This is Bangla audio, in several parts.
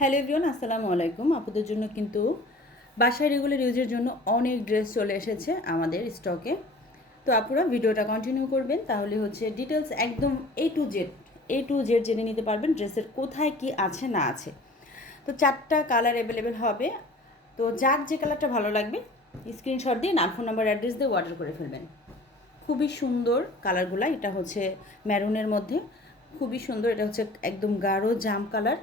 হ্যালো এভরিওয়ান, আসসালামু আলাইকুম। আপনাদের জন্য কিন্তু বাসায় রেগুলার ইউজের জন্য অনেক ড্রেস চলে এসেছে আমাদের স্টকে। তো আপনারা ভিডিওটা কন্টিনিউ করবেন, তাহলে হচ্ছে ডিটেলস একদম এ টু জেড জেনে নিতে পারবেন ড্রেসের কোথায় কি আছে না আছে। তো 4টা কালার অ্যাভেলেবেল হবে। তো যার যে কালারটা ভালো লাগবে স্ক্রিনশট দিয়ে নাম, ফোন নাম্বার, অ্যাড্রেস দিয়ে অর্ডার করে ফেলবেন। খুবই সুন্দর কালারগুলা। এটা হচ্ছে ম্যারুনের মধ্যে, খুবই সুন্দর। এটা হচ্ছে একদম গাঢ় জাম কালার।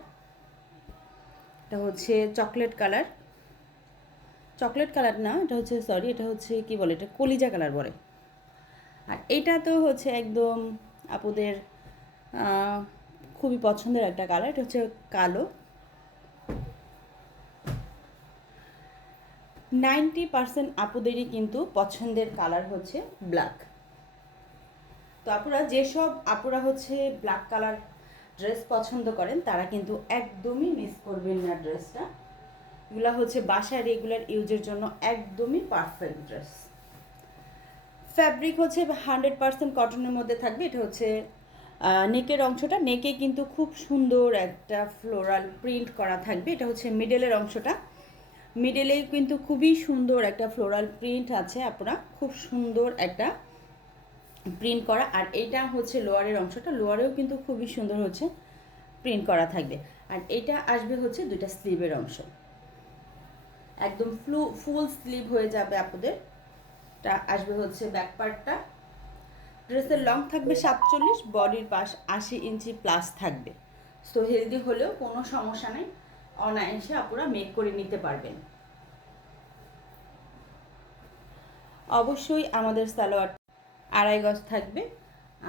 এটা হচ্ছে চকলেট কালার না, এটা হচ্ছে এটা হচ্ছে কি বলে, এটা কলিজা কালার বলে। আর এটা তো হচ্ছে একদম আপুদের খুবই পছন্দের একটা কালার। এটা হচ্ছে কালো। 90% আপুদেরই কিন্তু পছন্দের কালার হচ্ছে ব্ল্যাক। তো আপুরা হচ্ছে ব্ল্যাক কালার ড্রেস পছন্দ করেন, তারা কিন্তু একদমই মিস করবেন না ড্রেসটা। এগুলো হচ্ছে বাসায় রেগুলার ইউজের জন্য একদমই পারফেক্ট ড্রেস। ফ্যাব্রিক হচ্ছে 100% কটনের মধ্যে থাকবে। এটা হচ্ছে নেকের অংশটা, নেকে কিন্তু খুব সুন্দর একটা ফ্লোরাল প্রিন্ট করা থাকবে। এটা হচ্ছে মিডলের অংশটা, মিডলে কিন্তু খুবই সুন্দর একটা ফ্লোরাল প্রিন্ট আছে। আপনারা খুব সুন্দর একটা প্রিন্ট করা। আর এইটা হচ্ছে লোয়ারের অংশটা, লোয়ারেও কিন্তু খুবই সুন্দর হচ্ছে প্রিন্ট করা থাকবে। আর এটা আসবে হচ্ছে দুইটা স্লিভের অংশ, একদম ফুল স্লিভ হয়ে যাবে আপনাদের। এটা আসবে হচ্ছে ব্যাক পার্টটা। ড্রেসের লং থাকবে 47, বডির পাশ 80 ইঞ্চি প্লাস থাকবে। সো হেলদি হলেও কোনো সমস্যা নেই, অনায়াসে আপনারা মেক করে নিতে পারবেন। অবশ্যই আমাদের সালোয়ার 2.5 গজ থাকবে।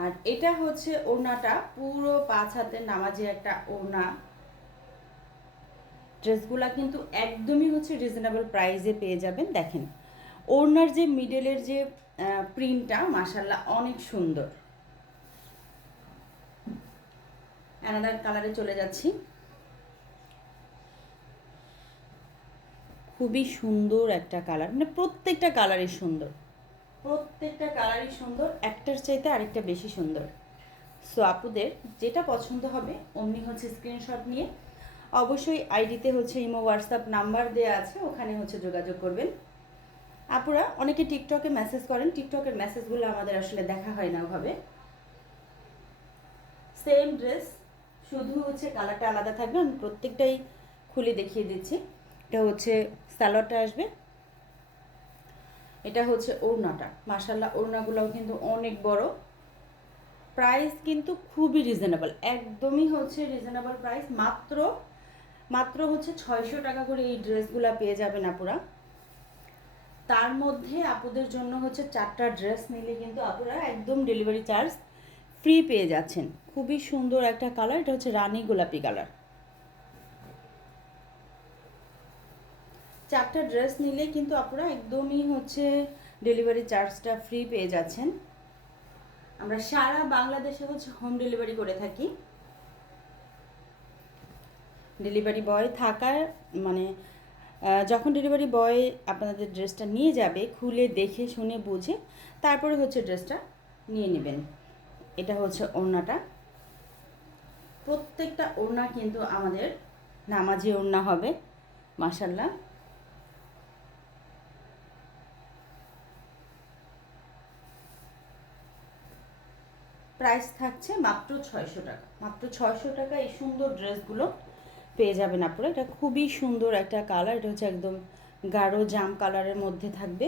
আর এটা হচ্ছে ওড়নাটা, পুরো 5 হাতের নামাজি একটা ওড়না। ড্রেসগুলা কিন্তু একদমই হচ্ছে রিজনেবল প্রাইসে পেয়ে যাবেন। দেখেন ওড়নার যে মিডলের যে প্রিন্টটা মাশাল্লাহ অনেক সুন্দর। অ্যানাদার কালারে চলে যাচ্ছি। খুবই সুন্দর একটা কালার, মানে প্রত্যেকটা কালারই সুন্দর, একটার চাইতে আরেকটা বেশি সুন্দর। সো আপুদের যেটা পছন্দ হবে অমনি হচ্ছে স্ক্রিনশট নিয়ে অবশ্যই আইডিতে হচ্ছে ইমো হোয়াটসঅ্যাপ নাম্বার দেওয়া আছে, ওখানে হচ্ছে যোগাযোগ করবেন। আপুরা অনেকে টিকটকে মেসেজ করেন, টিকটকের মেসেজগুলো আমাদের আসলে দেখা হয় না ওভাবে। সেম ড্রেস, শুধু হচ্ছে কালারটা আলাদা থাকবে। আমি প্রত্যেকটাই খুলে দেখিয়ে দিচ্ছি। এটা হচ্ছে সালোয়ারটা আসবে, এটা হচ্ছে ওড়নাটা। মাশাল্লাহ ওড়নাগুলোও কিন্তু অনেক বড়। প্রাইস কিন্তু খুবই রিজনেবল, একদমই হচ্ছে রিজনেবল প্রাইস। মাত্র হচ্ছে 600 টাকা করে এই ড্রেসগুলো পেয়ে যাবেন আপুরা। তার মধ্যে আপুদের জন্য হচ্ছে 4টা ড্রেস নিলে কিন্তু আপুরা একদম ডেলিভারি চার্জ ফ্রি পেয়ে যাচ্ছেন। খুবই সুন্দর একটা কালার, এটা হচ্ছে রানী গোলাপি কালার। 4টা ড্রেস নিলে কিন্তু আপনারা একদমই হচ্ছে ডেলিভারি চার্জটা ফ্রি পেয়ে যাচ্ছেন। আমরা সারা বাংলাদেশে হচ্ছে হোম ডেলিভারি করে থাকি। ডেলিভারি বয় থাকার মানে যখন ডেলিভারি বয় আপনাদের ড্রেসটা নিয়ে যাবে, খুলে দেখে শুনে বুঝে তারপরে হচ্ছে ড্রেসটা নিয়ে নেবেন। এটা হচ্ছে ওড়নাটা, প্রত্যেকটা ওড়না কিন্তু আমাদের নামাজি ওড়না হবে মাশাল্লাহ। প্রাইস থাকছে মাত্র 600 টাকা। মাত্র 600 টাকা এই সুন্দর ড্রেসগুলো পেয়ে যাবেন আপনারা। এটা খুবই সুন্দর একটা কালার, এটা হচ্ছে একদম গাঢ় জাম কালারের মধ্যে থাকবে।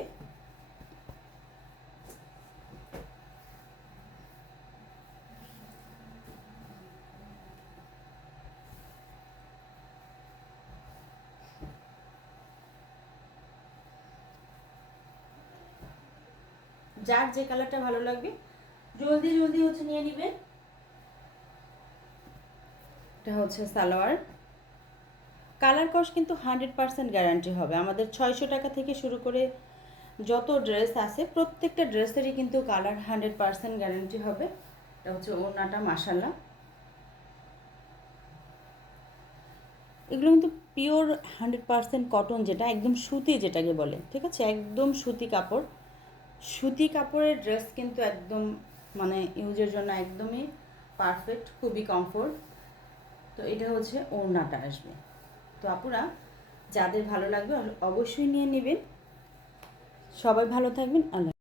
যার যে কালারটা ভালো লাগবে জলদি জলদি হচ্ছে নিয়ে নেবেন। এটা হচ্ছে সালোয়ার। কালার কস কিন্তু 100% গ্যারান্টি হবে। আমাদের 600 টাকা থেকে শুরু করে যত ড্রেস আছে প্রত্যেকটা ড্রেসেরই কিন্তু কালার 100% গ্যারান্টি হবে। এটা হচ্ছে ওড়নাটা মাশাল্লাহ। এগুলো কিন্তু পিওর 100% কটন, যেটা একদম সুতি যেটাকে বলে, ঠিক আছে, একদম সুতি কাপড়। সুতি কাপড়ের ড্রেস কিন্তু একদম মানে ইউজের জন্য একদমই পারফেক্ট, খুবই কমফোর্ট। তো এটা হচ্ছে ওড়নাটা আসবে। তো আপুরা যাদের ভালো লাগবে অবশ্যই নিয়ে নেবেন। সবাই ভালো থাকবেন। আল্লাহ।